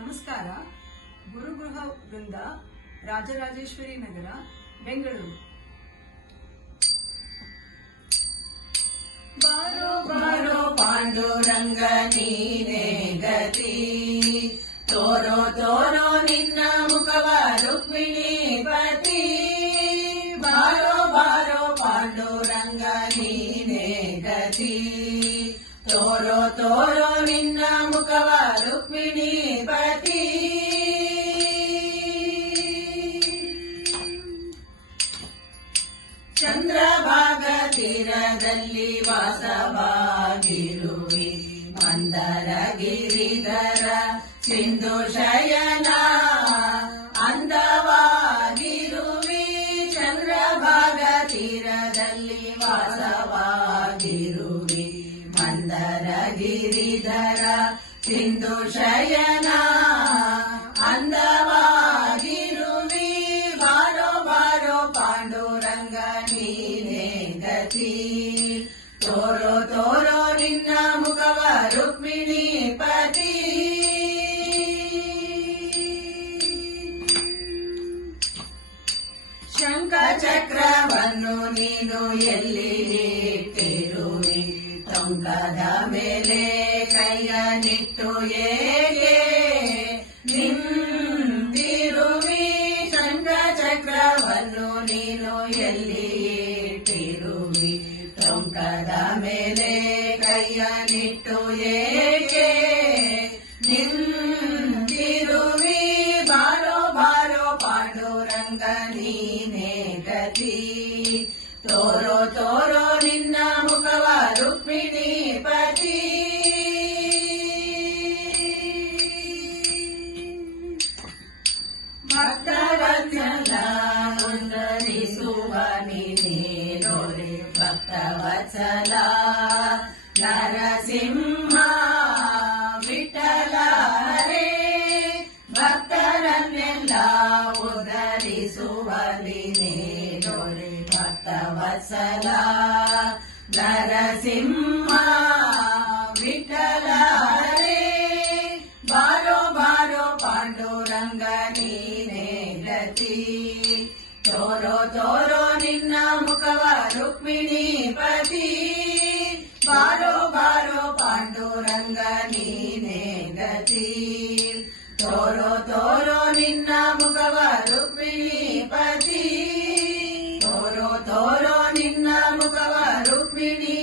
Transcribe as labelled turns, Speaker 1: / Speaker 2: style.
Speaker 1: ನಮಸ್ಕಾರ. ಗುರುಗೃಹ ವೃಂದ ರಾಜರಾಜೇಶ್ವರಿ ನಗರ, ಬೆಂಗಳೂರು. ಬಾರೋ
Speaker 2: ಬಾರೋ ಪಾಂಡುರಂಗ ನೀನೇ ಗತಿ. ತೋರೋ ತೋರೋ ನಿನ್ನ ಮುಖವ ರುಕ್ಮಿಣಿ ಪತಿ. ಬಾರೋ ಬಾರೋ ಪಾಂಡುರಂಗ ನೀನೇ ಗತಿ. ತೋರೋ ತೋರೋ ನಿನ್ನ ಮುಖವ ರುಕ್ಮಿಣಿ ಚಂದ್ರಭಾಗ ತೀರದಲ್ಲಿ ವಾಸವಾಗಿರುವೆ. ಮಂದರ ಗಿರಿಧರ ಸಿಂಧು ಶಯನ ಅಂದವಾಗಿರುವಿ. ಚಂದ್ರಭಾಗ ತೀರದಲ್ಲಿ ವಾಸವಾಗಿರುವೆ. ಮಂದರ ಗಿರಿಧರ ಸಿಂಧು ಶಯನ ರುಕ್ಮಿಣಿ ಪತಿ ಶಂಖ ಚಕ್ರವನ್ನು ನೀನು ಎಲ್ಲಿ ತಿರುವಿ ತಂಕದ ಮೇಲೆ ಕೈಯ ನಿಟ್ಟು ಏಕೆ ನಿಟ್ಟು ಏಕೆ? ನಿಂತಿರುವಿ ಬಾರೋ ಬಾರೋ ಪಾಂಡುರಂಗ ನೀನೇ ಗತಿ. ತೋರೋ ತೋರೋ ನರಸಿಂಹ ವಿಠಲ ಹರೇ ಭಕ್ತರನ್ನೆಲ್ಲ ಉದರಿಸುವಲಿ ನೇಡೋರೆ ಭಕ್ತ ವಸಲ ನರಸಿಂಹ ವಿಠಲ ಹರೇ ಬಾರೋ ಬಾರೋ ಪಾಂಡುರಂಗ ನೀನೇ ಗತಿ. ತೋರೋ ತೋರೋ ನಿನ್ನ ಮುಖವ ರುಕ್ಮಿಣಿ You.